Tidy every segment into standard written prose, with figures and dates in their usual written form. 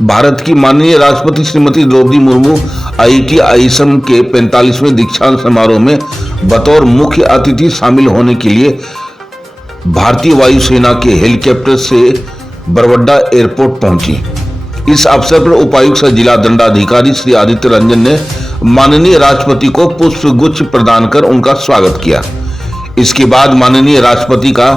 भारत की माननीय राष्ट्रपति श्रीमती द्रौपदी मुर्मू आईआईटी आईएसएम के 45वें दीक्षांत समारोह में बतौर मुख्य अतिथि शामिल होने के लिए भारतीय वायुसेना के हेलीकॉप्टर से बरवड्डा एयरपोर्ट पहुंची। इस अवसर पर उपायुक्त सह जिला दंडाधिकारी श्री आदित्य रंजन ने माननीय राष्ट्रपति को पुष्प गुच्छ प्रदान कर उनका स्वागत किया। इसके बाद माननीय राष्ट्रपति का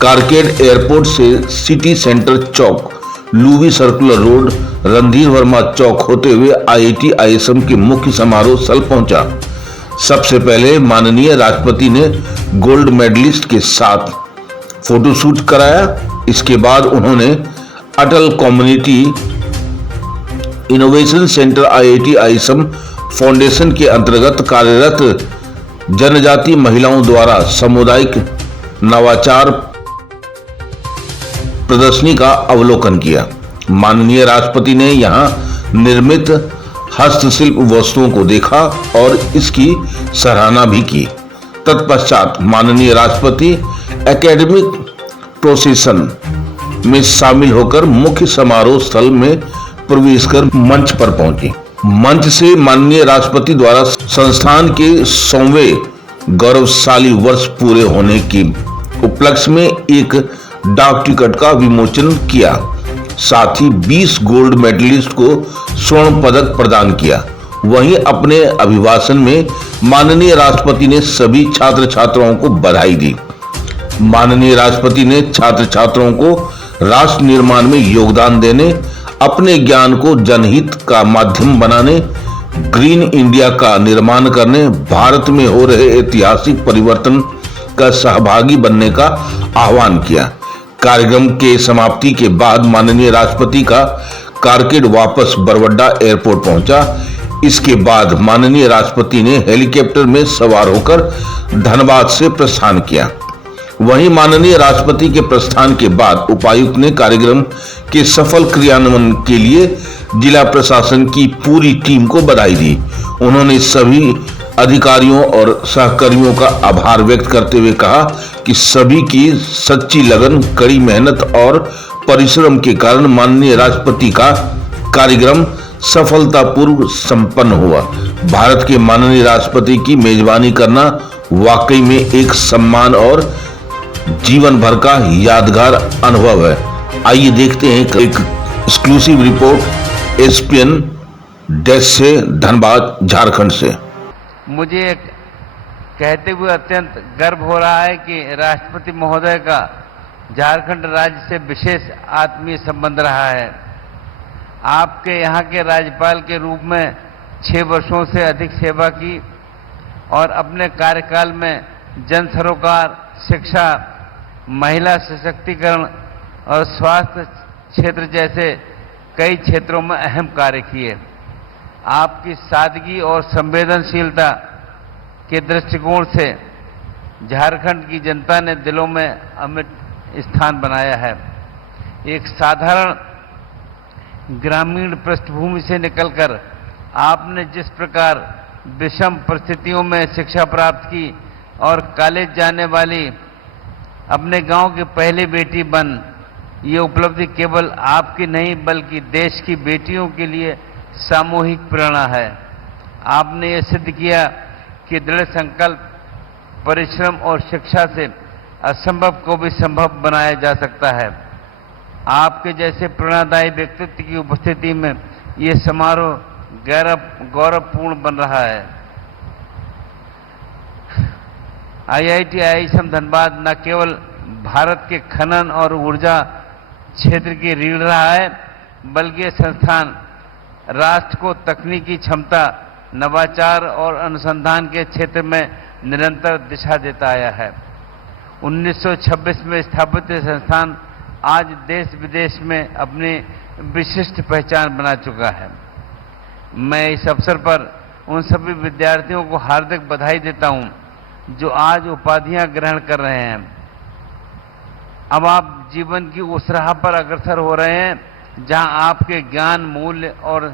कारकेड एयरपोर्ट से सिटी सेंटर चौक, लूबी सर्कुलर रोड, रणधीर वर्मा चौक होते हुए आईआईटी आईएसएम के मुख्य समारोह स्थल पहुंचा। सबसे पहले माननीय राष्ट्रपति ने गोल्ड मेडलिस्ट के साथ फोटोशूट कराया। इसके बाद उन्होंने Atal community innovation centre IIT ISM foundation के अंतर्गत कार्यरत जनजातीय महिलाओं द्वारा सामुदायिक नवाचार प्रदर्शनी का अवलोकन किया। माननीय राष्ट्रपति ने यहां निर्मित हस्तशिल्प वस्तुओं को देखा और इसकी सराहना भी की। तत्पश्चात माननीय राष्ट्रपति एकेडमिक प्रोसेशन में शामिल होकर मुख्य समारोह स्थल में प्रवेश कर मंच पर पहुंचे। मंच से माननीय राष्ट्रपति द्वारा संस्थान के 100वें गौरवशाली वर्ष पूरे होने के उपलक्ष्य में एक डाक टिकट का विमोचन किया। साथ ही 20 गोल्ड मेडलिस्ट को स्वर्ण पदक प्रदान किया। वहीं अपने अभिभाषण में माननीय राष्ट्रपति ने सभी छात्र छात्राओं को बधाई दी। माननीय राष्ट्रपति ने छात्र छात्राओं को राष्ट्र निर्माण में योगदान देने, अपने ज्ञान को जनहित का माध्यम बनाने, ग्रीन इंडिया का निर्माण करने, भारत में हो रहे ऐतिहासिक परिवर्तन का सहभागी बनने का आह्वान किया। कार्यक्रम के समाप्ति के बाद माननीय राष्ट्रपति का कारकेड वापस बरवड्डा एयरपोर्ट पहुंचा। इसके बाद माननीय राष्ट्रपति ने हेलीकॉप्टर में सवार होकर धनबाद से प्रस्थान किया। वहीं माननीय राष्ट्रपति के प्रस्थान के बाद उपायुक्त ने कार्यक्रम के सफल क्रियान्वयन के लिए जिला प्रशासन की पूरी टीम को बधाई दी। उन्होंने सभी अधिकारियों और सहकर्मियों का आभार व्यक्त करते हुए कहा कि सभी की सच्ची लगन, कड़ी मेहनत और परिश्रम के कारण माननीय राष्ट्रपति का कार्यक्रम सफलतापूर्वक संपन्न हुआ। भारत के माननीय राष्ट्रपति की मेजबानी करना वाकई में एक सम्मान और जीवन भर का यादगार अनुभव है। आइए देखते हैं एक एक्सक्लूसिव रिपोर्ट एसपीएन डेस्क से, धनबाद, झारखंड से। मुझे कहते हुए अत्यंत गर्व हो रहा है कि राष्ट्रपति महोदय का झारखंड राज्य से विशेष आत्मीय संबंध रहा है। आपके यहाँ के राज्यपाल के रूप में 6 वर्षों से अधिक सेवा की और अपने कार्यकाल में जन सरोकार, शिक्षा, महिला सशक्तिकरण और स्वास्थ्य क्षेत्र जैसे कई क्षेत्रों में अहम कार्य किए। आपकी सादगी और संवेदनशीलता के दृष्टिकोण से झारखंड की जनता ने दिलों में अमिट स्थान बनाया है। एक साधारण ग्रामीण पृष्ठभूमि से निकलकर आपने जिस प्रकार विषम परिस्थितियों में शिक्षा प्राप्त की और कॉलेज जाने वाली अपने गांव की पहली बेटी बन, ये उपलब्धि केवल आपकी नहीं बल्कि देश की बेटियों के लिए सामूहिक प्रेरणा है। आपने ये सिद्ध किया कि दृढ़ संकल्प, परिश्रम और शिक्षा से असंभव को भी संभव बनाया जा सकता है। आपके जैसे प्रेरणादायी व्यक्तित्व की उपस्थिति में ये समारोह गौरवपूर्ण बन रहा है। आईआईटी आईएसएम धनबाद न केवल भारत के खनन और ऊर्जा क्षेत्र की रीढ़ रहा है, बल्कि ये संस्थान राष्ट्र को तकनीकी क्षमता, नवाचार और अनुसंधान के क्षेत्र में निरंतर दिशा देता आया है। 1926 में स्थापित यह संस्थान आज देश विदेश में अपनी विशिष्ट पहचान बना चुका है। मैं इस अवसर पर उन सभी विद्यार्थियों को हार्दिक बधाई देता हूं जो आज उपाधियां ग्रहण कर रहे हैं। अब आप जीवन की उस राह पर अग्रसर हो रहे हैं जहां आपके ज्ञान, मूल्य और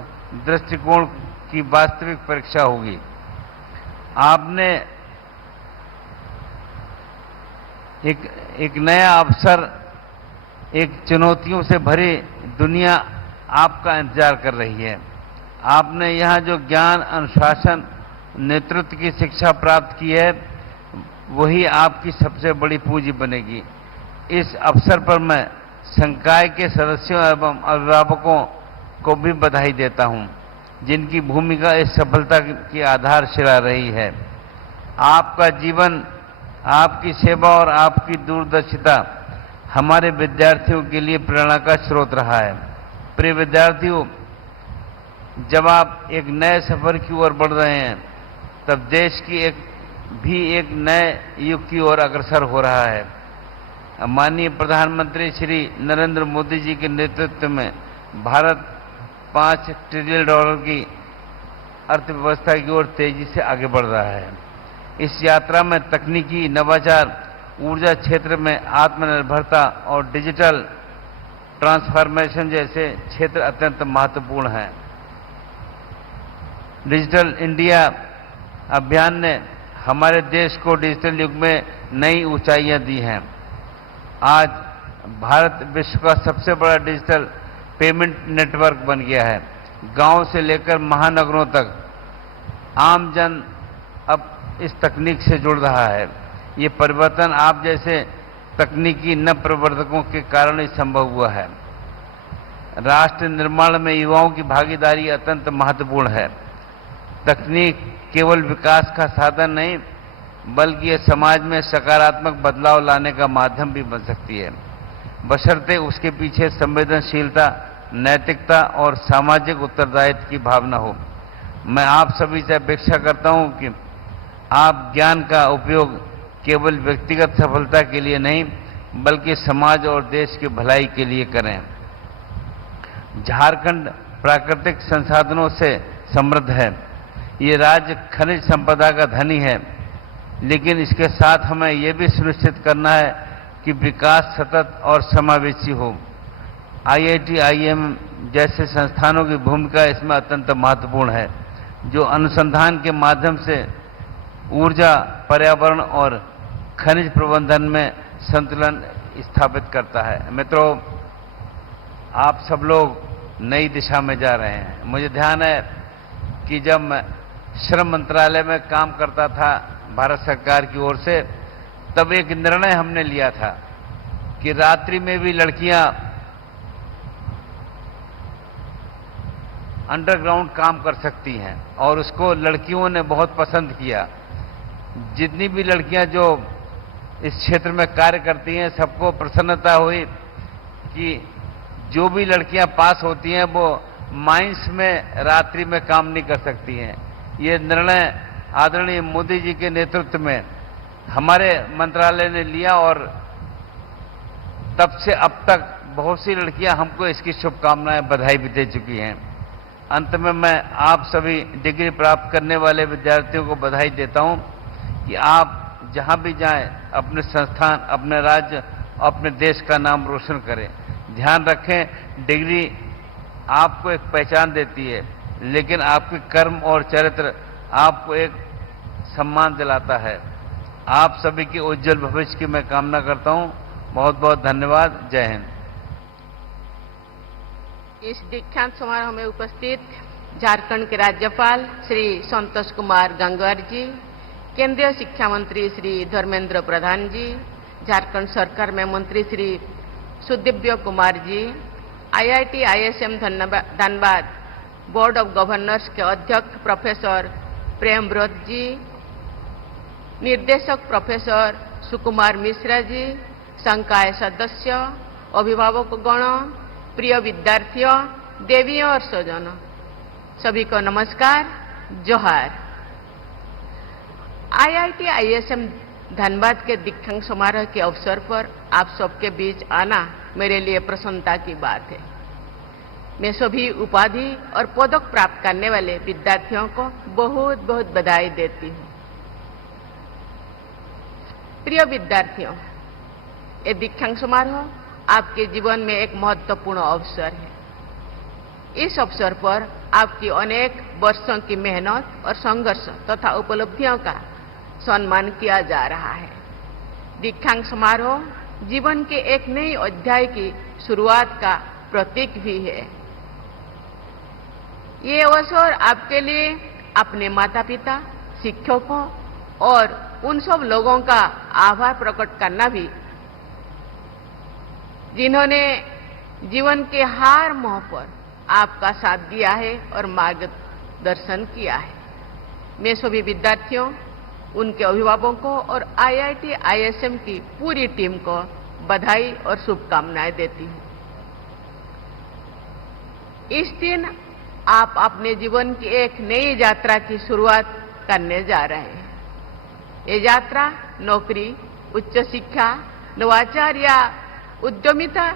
दृष्टिकोण की वास्तविक परीक्षा होगी। आपने एक नया अवसर, एक चुनौतियों से भरी दुनिया आपका इंतजार कर रही है। आपने यहाँ जो ज्ञान, अनुशासन, नेतृत्व की शिक्षा प्राप्त की है, वही आपकी सबसे बड़ी पूंजी बनेगी। इस अवसर पर मैं संकाय के सदस्यों एवं अभिभावकों को भी बधाई देता हूं, जिनकी भूमिका इस सफलता की आधारशिला रही है। आपका जीवन, आपकी सेवा और आपकी दूरदर्शिता हमारे विद्यार्थियों के लिए प्रेरणा का स्रोत रहा है। प्रिय विद्यार्थियों, जब आप एक नए सफर की ओर बढ़ रहे हैं, तब देश की एक नए युग की ओर अग्रसर हो रहा है। माननीय प्रधानमंत्री श्री नरेंद्र मोदी जी के नेतृत्व में भारत $5 ट्रिलियन की अर्थव्यवस्था की ओर तेजी से आगे बढ़ रहा है। इस यात्रा में तकनीकी नवाचार, ऊर्जा क्षेत्र में आत्मनिर्भरता और डिजिटल ट्रांसफॉर्मेशन जैसे क्षेत्र अत्यंत महत्वपूर्ण हैं। डिजिटल इंडिया अभियान ने हमारे देश को डिजिटल युग में नई ऊंचाइयां दी हैं। आज भारत विश्व का सबसे बड़ा डिजिटल पेमेंट नेटवर्क बन गया है। गांव से लेकर महानगरों तक आम जन अब इस तकनीक से जुड़ रहा है। ये परिवर्तन आप जैसे तकनीकी नव प्रवर्तकों के कारण ही संभव हुआ है। राष्ट्र निर्माण में युवाओं की भागीदारी अत्यंत महत्वपूर्ण है। तकनीक केवल विकास का साधन नहीं, बल्कि ये समाज में सकारात्मक बदलाव लाने का माध्यम भी बन सकती है, बशर्ते उसके पीछे संवेदनशीलता, नैतिकता और सामाजिक उत्तरदायित्व की भावना हो। मैं आप सभी से अपेक्षा करता हूं कि आप ज्ञान का उपयोग केवल व्यक्तिगत सफलता के लिए नहीं, बल्कि समाज और देश की भलाई के लिए करें। झारखंड प्राकृतिक संसाधनों से समृद्ध है। ये राज्य खनिज संपदा का धनी है, लेकिन इसके साथ हमें यह भी सुनिश्चित करना है कि विकास सतत और समावेशी हो। IIT, IIM जैसे संस्थानों की भूमिका इसमें अत्यंत महत्वपूर्ण है, जो अनुसंधान के माध्यम से ऊर्जा, पर्यावरण और खनिज प्रबंधन में संतुलन स्थापित करता है। मित्रों, आप सब लोग नई दिशा में जा रहे हैं। मुझे ध्यान है कि जब मैं श्रम मंत्रालय में काम करता था भारत सरकार की ओर से, तब एक निर्णय हमने लिया था कि रात्रि में भी लड़कियां अंडरग्राउंड काम कर सकती हैं, और उसको लड़कियों ने बहुत पसंद किया। जितनी भी लड़कियां जो इस क्षेत्र में कार्य करती हैं, सबको प्रसन्नता हुई कि जो भी लड़कियां पास होती हैं वो माइंस में रात्रि में काम नहीं कर सकती हैं। ये निर्णय आदरणीय मोदी जी के नेतृत्व में हमारे मंत्रालय ने लिया, और तब से अब तक बहुत सी लड़कियां हमको इसकी शुभकामनाएं, बधाई भी दे चुकी हैं। अंत में मैं आप सभी डिग्री प्राप्त करने वाले विद्यार्थियों को बधाई देता हूं कि आप जहां भी जाएं, अपने संस्थान, अपने राज्य, अपने देश का नाम रोशन करें। ध्यान रखें, डिग्री आपको एक पहचान देती है, लेकिन आपके कर्म और चरित्र आपको एक सम्मान दिलाता है। आप सभी के उज्जवल भविष्य की मैं कामना करता हूं। बहुत बहुत धन्यवाद। जय हिंद। इस दीक्षांत समारोह में उपस्थित झारखंड के राज्यपाल श्री संतोष कुमार गंगवार जी, केंद्रीय शिक्षा मंत्री श्री धर्मेंद्र प्रधान जी, झारखंड सरकार में मंत्री Shri Sudivya Kumar ji, IIT ISM Dhanbad board of governors के अध्यक्ष प्रोफेसर प्रेमव्रत जी, निर्देशक प्रोफेसर सुकुमार मिश्रा जी, संकाय सदस्य, अभिभावकगण, प्रिय विद्यार्थियों, देवियों और स्वजनों, सभी को नमस्कार, जोहार। IIT ISM धनबाद के दीक्षांत समारोह के अवसर पर आप सबके बीच आना मेरे लिए प्रसन्नता की बात है। मैं सभी उपाधि और पदक प्राप्त करने वाले विद्यार्थियों को बहुत बहुत बधाई देती हूँ। प्रिय विद्यार्थियों, ये दीक्षांत समारोह आपके जीवन में एक महत्वपूर्ण अवसर है। इस अवसर पर आपकी अनेक वर्षों की मेहनत और संघर्ष तथा उपलब्धियों का सम्मान किया जा रहा है। दीक्षांत समारोह जीवन के एक नए अध्याय की शुरुआत का प्रतीक भी है। ये अवसर आपके लिए अपने माता पिता, शिक्षकों और उन सब लोगों का आभार प्रकट करना भी, जिन्होंने जीवन के हर मोड़ पर आपका साथ दिया है और मार्गदर्शन किया है। मैं सभी विद्यार्थियों, उनके अभिभावकों और IIT ISM की पूरी टीम को बधाई और शुभकामनाएं देती हूं। इस दिन आप अपने जीवन की एक नई यात्रा की शुरुआत करने जा रहे हैं। ये यात्रा नौकरी, उच्च शिक्षा, नवाचार या उद्यमिता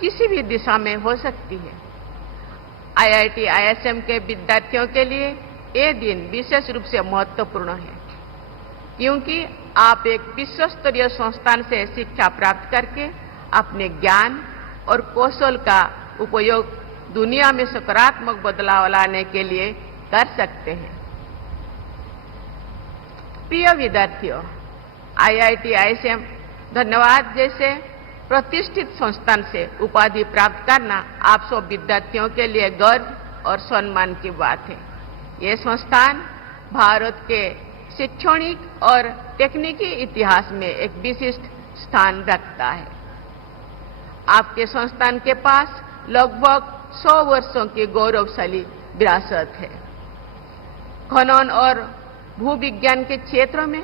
किसी भी दिशा में हो सकती है। IIT ISM के विद्यार्थियों के लिए ये दिन विशेष रूप से महत्वपूर्ण है, क्योंकि आप एक विश्व स्तरीय संस्थान से शिक्षा प्राप्त करके अपने ज्ञान और कौशल का उपयोग दुनिया में सकारात्मक बदलाव लाने के लिए कर सकते हैं। प्रिय विद्यार्थियों, IIT ISM धन्यवाद जैसे प्रतिष्ठित संस्थान से उपाधि प्राप्त करना आप सब विद्यार्थियों के लिए गर्व और सम्मान की बात है। ये संस्थान भारत के शैक्षणिक और तकनीकी इतिहास में एक विशिष्ट स्थान रखता है। आपके संस्थान के पास लगभग 100 वर्षों की गौरवशाली विरासत है। खनन और भूविज्ञान के क्षेत्र में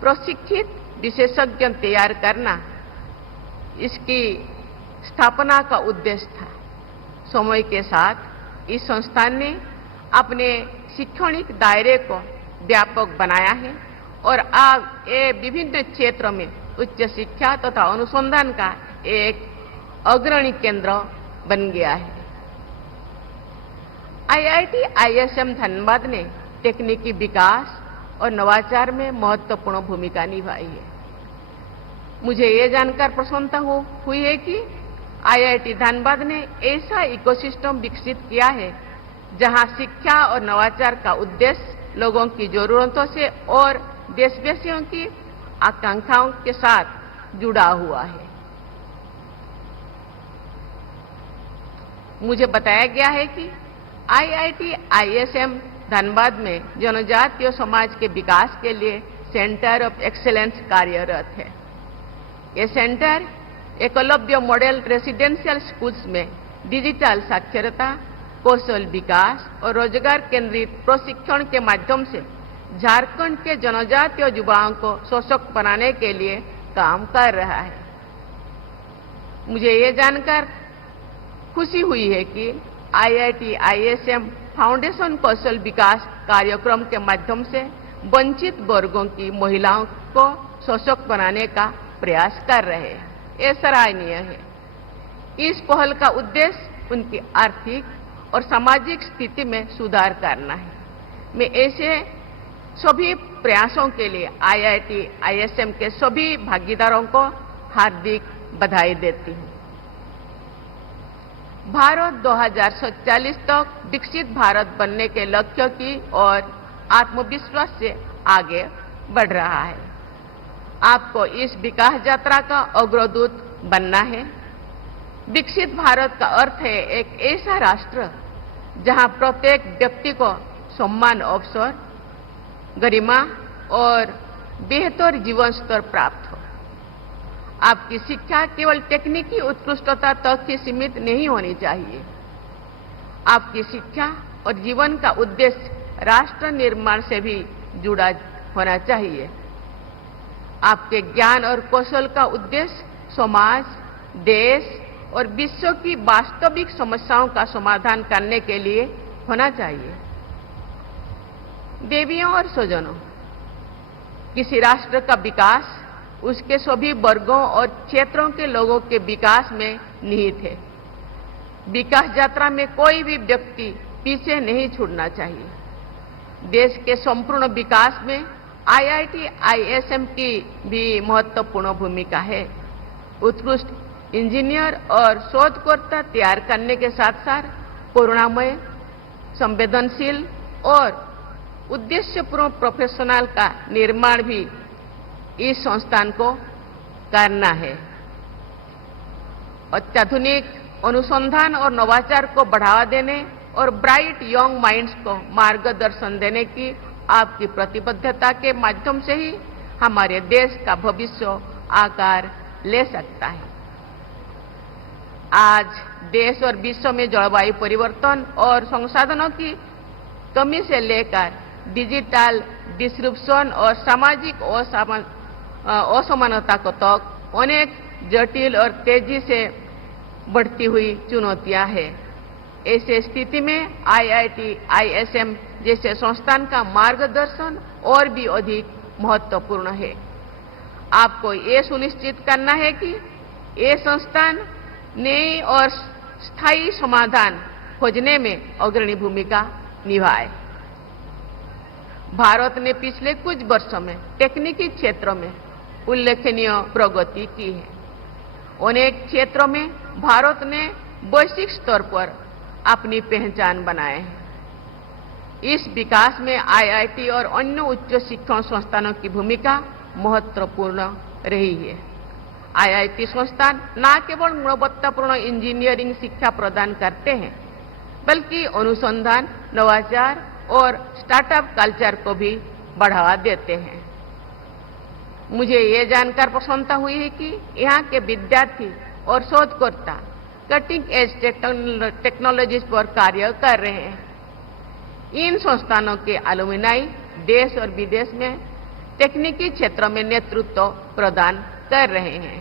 प्रशिक्षित विशेषज्ञ तैयार करना इसकी स्थापना का उद्देश्य था। समय के साथ इस संस्थान ने अपने शैक्षणिक दायरे को व्यापक बनाया है और अब ये विभिन्न क्षेत्रों में उच्च शिक्षा तथा अनुसंधान का एक अग्रणी केंद्र बन गया है। IIT ISM धनबाद ने तकनीकी विकास और नवाचार में महत्वपूर्ण भूमिका निभाई है। मुझे ये जानकर प्रसन्नता हुई है कि IIT धनबाद ने ऐसा इकोसिस्टम विकसित किया है जहां शिक्षा और नवाचार का उद्देश्य लोगों की जरूरतों से और देशवासियों की आकांक्षाओं के साथ जुड़ा हुआ है। मुझे बताया गया है कि IIT ISM धनबाद में जनजातीय समाज के विकास के लिए सेंटर ऑफ एक्सीलेंस कार्यरत है। ये centre Eklavya model residential schools में डिजिटल साक्षरता, कौशल विकास और रोजगार केंद्रित प्रशिक्षण के माध्यम से झारखंड के जनजातीय युवाओं को सशक्त बनाने के लिए काम कर रहा है। मुझे ये जानकर खुशी हुई है कि IIT ISM फाउंडेशन कौशल विकास कार्यक्रम के माध्यम से वंचित वर्गों की महिलाओं को सशक्त बनाने का प्रयास कर रहे हैं। ये सराहनीय है। इस पहल का उद्देश्य उनकी आर्थिक और सामाजिक स्थिति में सुधार करना है। मैं ऐसे सभी प्रयासों के लिए IIT ISM के सभी भागीदारों को हार्दिक बधाई देती हूँ। भारत 2047 तक विकसित भारत बनने के लक्ष्य की और आत्मविश्वास से आगे बढ़ रहा है। आपको इस विकास यात्रा का अग्रदूत बनना है। विकसित भारत का अर्थ है एक ऐसा राष्ट्र जहां प्रत्येक व्यक्ति को सम्मान, अवसर, गरिमा और बेहतर जीवन स्तर प्राप्त हो। आपकी शिक्षा केवल तकनीकी उत्कृष्टता तक ही सीमित नहीं होनी चाहिए। आपकी शिक्षा और जीवन का उद्देश्य राष्ट्र निर्माण से भी जुड़ा होना चाहिए। आपके ज्ञान और कौशल का उद्देश्य समाज, देश और विश्व की वास्तविक समस्याओं का समाधान करने के लिए होना चाहिए। देवियों और स्वजनों, किसी राष्ट्र का विकास उसके सभी वर्गों और क्षेत्रों के लोगों के विकास में निहित है। विकास यात्रा में कोई भी व्यक्ति पीछे नहीं छूटना चाहिए। देश के संपूर्ण विकास में IIT ISM की भी महत्वपूर्ण भूमिका है। उत्कृष्ट इंजीनियर और शोधकर्ता तैयार करने के साथ साथ करुणामय, संवेदनशील और उद्देश्यपूर्ण प्रोफेशनल का निर्माण भी इस संस्थान को करना है। अत्याधुनिक अनुसंधान और नवाचार को बढ़ावा देने और ब्राइट यंग माइंड्स को मार्गदर्शन देने की आपकी प्रतिबद्धता के माध्यम से ही हमारे देश का भविष्य आकार ले सकता है। आज देश और विश्व में जलवायु परिवर्तन और संसाधनों की कमी से लेकर डिजिटल डिस्रप्शन और सामाजिक असमानता को तक अनेक जटिल और तेजी से बढ़ती हुई चुनौतियां हैं। ऐसे स्थिति में IIT, ISM जैसे संस्थान का मार्गदर्शन और भी अधिक महत्वपूर्ण है। आपको ये सुनिश्चित करना है कि ये संस्थान नए और स्थायी समाधान खोजने में अग्रणी भूमिका निभाए। भारत ने पिछले कुछ वर्षों में तकनीकी क्षेत्रों में उल्लेखनीय प्रगति की है। अनेक क्षेत्रों में भारत ने वैश्विक स्तर पर अपनी पहचान बनाए है। इस विकास में IIT और अन्य उच्च शिक्षण संस्थानों की भूमिका महत्वपूर्ण रही है। IIT संस्थान न केवल गुणवत्तापूर्ण इंजीनियरिंग शिक्षा प्रदान करते हैं, बल्कि अनुसंधान, नवाचार और स्टार्टअप कल्चर को भी बढ़ावा देते हैं। मुझे ये जानकर प्रसन्नता हुई है कि यहाँ के विद्यार्थी और शोधकर्ता कटिंग एज टेक्नोलॉजीज पर कार्य कर रहे हैं। इन संस्थानों के अलुमिनाई देश और विदेश में तकनीकी क्षेत्रों में नेतृत्व प्रदान कर रहे हैं।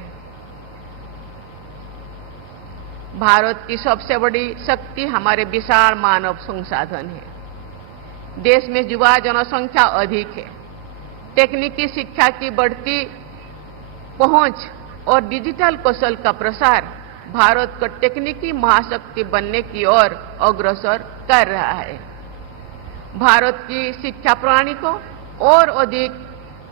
भारत की सबसे बड़ी शक्ति हमारे विशाल मानव संसाधन है। देश में युवा जनसंख्या अधिक है। तकनीकी शिक्षा की बढ़ती पहुंच और डिजिटल कौशल का प्रसार भारत को तकनीकी महाशक्ति बनने की ओर अग्रसर कर रहा है। भारत की शिक्षा प्रणाली को और अधिक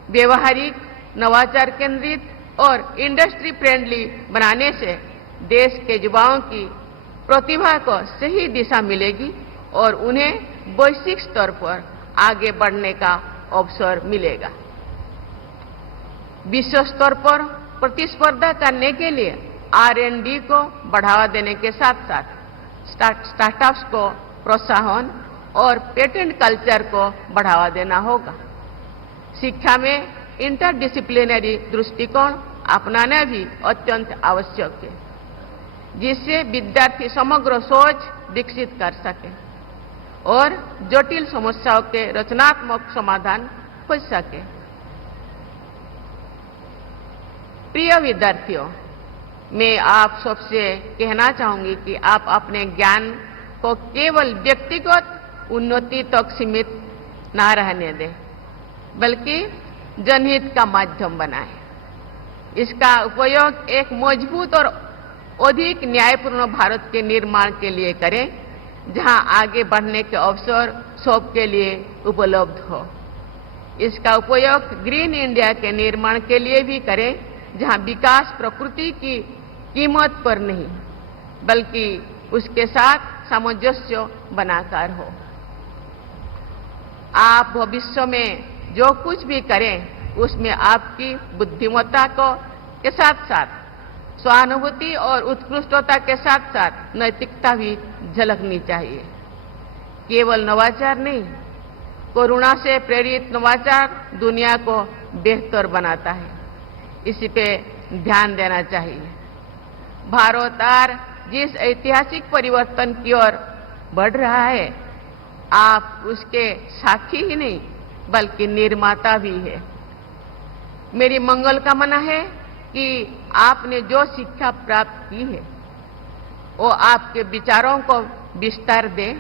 व्यवहारिक, नवाचार केंद्रित और इंडस्ट्री फ्रेंडली बनाने से देश के युवाओं की प्रतिभा को सही दिशा मिलेगी और उन्हें वैश्विक स्तर पर आगे बढ़ने का अवसर मिलेगा। विश्व स्तर पर प्रतिस्पर्धा करने के लिए R&D को बढ़ावा देने के साथ साथ स्टार्टअप्स को प्रोत्साहन और पेटेंट कल्चर को बढ़ावा देना होगा। शिक्षा में इंटरडिसिप्लिनरी दृष्टिकोण अपनाना भी अत्यंत आवश्यक है, जिससे विद्यार्थी समग्र सोच विकसित कर सके और जटिल समस्याओं के रचनात्मक समाधान खोज सके। प्रिय विद्यार्थियों, मैं आप सबसे कहना चाहूंगी कि आप अपने ज्ञान को केवल व्यक्तिगत उन्नति तक सीमित न रहने दें, बल्कि जनहित का माध्यम बनाएं। इसका उपयोग एक मजबूत और अधिक न्यायपूर्ण भारत के निर्माण के लिए करें, जहां आगे बढ़ने के अवसर सबके लिए उपलब्ध हो। इसका उपयोग ग्रीन इंडिया के निर्माण के लिए भी करें, जहां विकास प्रकृति की कीमत पर नहीं, बल्कि उसके साथ सामंजस्य बनाकर हो। आप भविष्य में जो कुछ भी करें, उसमें आपकी बुद्धिमत्ता के साथ साथ सहानुभूति और उत्कृष्टता के साथ साथ नैतिकता भी झलकनी चाहिए। केवल नवाचार नहीं, करुणा से प्रेरित नवाचार दुनिया को बेहतर बनाता है। इसी पे ध्यान देना चाहिए। भारत आज जिस ऐतिहासिक परिवर्तन की ओर बढ़ रहा है, आप उसके साथी ही नहीं, बल्कि निर्माता भी है। मेरी मंगल कामना है कि आपने जो शिक्षा प्राप्त की है, वो आपके विचारों को विस्तार दे,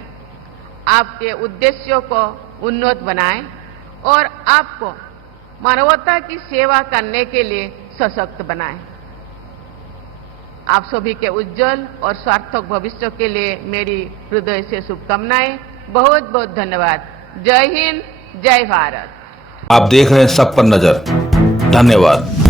आपके उद्देश्यों को उन्नत बनाए और आपको मानवता की सेवा करने के लिए सशक्त बनाए। आप सभी के उज्जवल और सार्थक भविष्य के लिए मेरी हृदय से शुभकामनाएं। बहुत बहुत धन्यवाद। जय हिंद, जय भारत। आप देख रहे हैं सब पर नजर। धन्यवाद।